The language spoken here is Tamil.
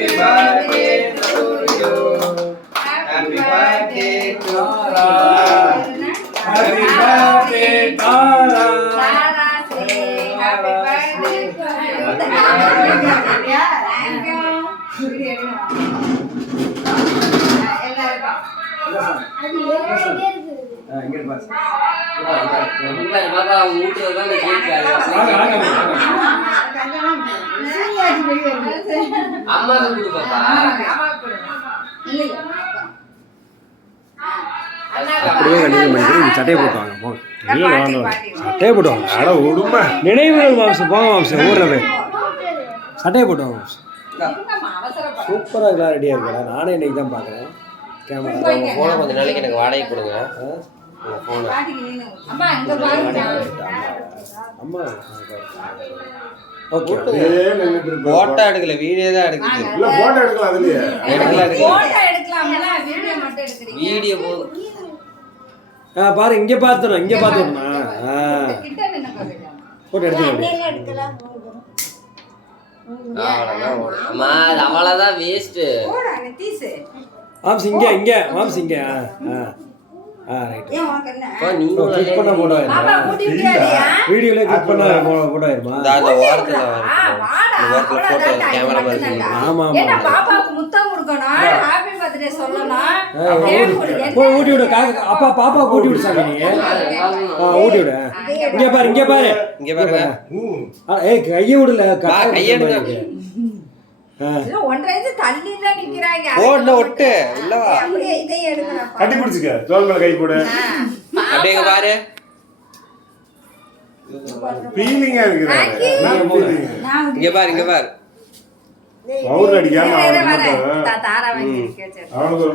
Happy birthday to you. Happy birthday to you. Happy birthday, Tara. Tara say happy birthday to you. Thank you. இங்க இரு பாஸ். இல்ல, பாப்பா ஊட்டுறதுதான் இந்த கேக் வாங்க, வாங்க, வாங்க. அப்படியே பண்ணிட்டு நீங்க சட்டையை போட்டு வாங்க போங்க இல்லை வாங்க. சட்டையை போட்டு வாங்க அட விடுமா நினைவுகள் மாம்சம் போங்க மாம்சம் ஊர்ல போய் சட்டையை போட்டு வாங்க மாம்சம் சூப்பராக ரெடியாக இருக்கடா நானே இன்னைக்கு தான் பார்க்குறேன் கேமரா உங்க போனை கொஞ்ச நாளைக்கு எனக்கு வாடகை கொடுங்க. போட்டோ எடுக்கல வீடியோ தான் எடுக்குது. இல்ல போட்டோ எடுக்கலாம் அதுலயே. எடுக்கலாம் வீடியோ மட்டும் எடுக்கிறீங்க. வீடியோ போதும் ஆ பாரு இங்கே பார்த்துடும் இங்கே பாருங்க போட்டு எடுத்துக்க அவ்வளவுதான் ஓடும். அம்மா அது அவ்வளவுதான் வேஸ்ட் மாம்ஸ் இங்கே இங்கே மாம்ஸ் இங்கே ஆ ஆ. வீடியோல கிளிக் பண்ண போட்டோ ஆயிருமா அந்த ஓரத்துல ஓரத்துல போட்டோ கேமரா மாதிரி. ஆமா, ஆமா. பாப்பாவுக்கு முத்தம் கொடுக்கணும்? ஹாப்பி பர்த்டே சொல்லணும். ஊட்டி- விடு. அப்பா பாப்பா ஊட்டி விடு சாமி நீ. ஆ ஊட்டி விடு. இங்க பாரு இங்க பாரு. இங்க. ஆ, ஏய் கையை விடல. கையை எடுங்க. இல்ல, ஒன்றரை இன்ச்சு தள்ளி தான் நிக்கிறாங்க. ஓ இன்னும் ஒட்டு இல்லவா கட்டி பிடிச்சிக்க. தோல் மேல கை போடு. அப்படியே பாரு. ஃபீலிங்கா இருக்கிறாரு. இங்க பாரு. இங்க பாரு பவுடர் அடிக்காம அவனுக்கு ஒரு